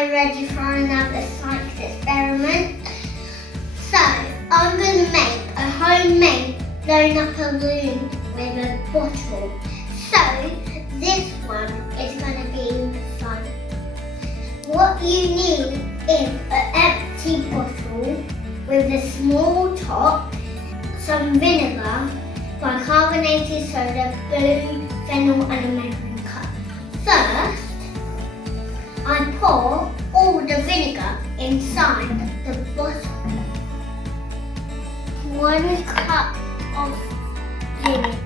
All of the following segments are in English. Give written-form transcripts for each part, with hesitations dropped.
I ready for another science experiment? So, I'm going to make a homemade blown-up balloon with a bottle. So, this one is going to be fun. What you need is an empty bottle with a small top, some vinegar, bicarbonated soda, glue, fennel and a measuring cup. First, I pour all the vinegar inside the bottle. 1 cup of vinegar.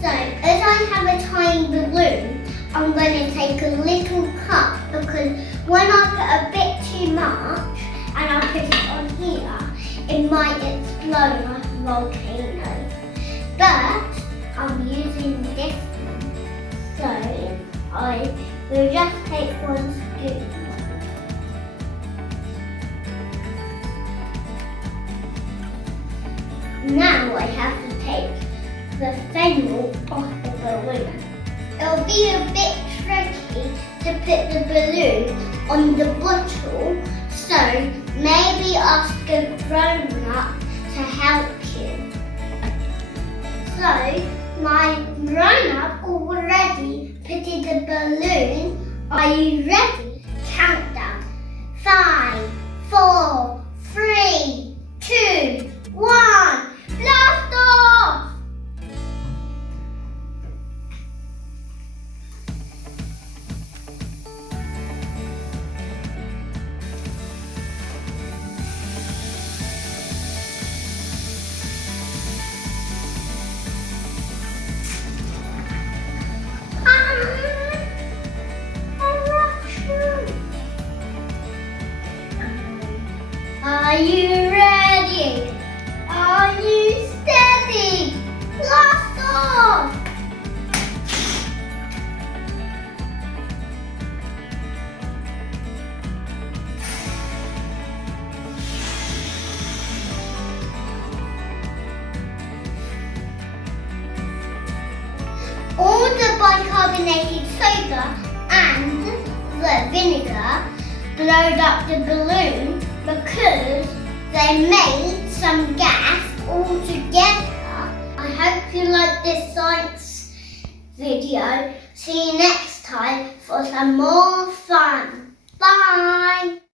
So, as I have a tiny balloon, I'm going to take a little cup because when I put a bit too much and I put it on here, it might explode like a volcano. But I'm using this one, so I will just take 1 scoop. Now I have to take the fennel off the balloon. It'll be a bit tricky to put the balloon on the bottle, so maybe ask a grown-up to help you. So, my grown-up already put in the balloon. Are you ready? Countdown. 5, 4, 3, 2, 1. Blast off! Are you ready? Are you steady? Blast off! All the bicarbonated soda and the vinegar blowed up the balloon because they made some gas all together. I hope you like this science video. See you next time for some more fun. Bye!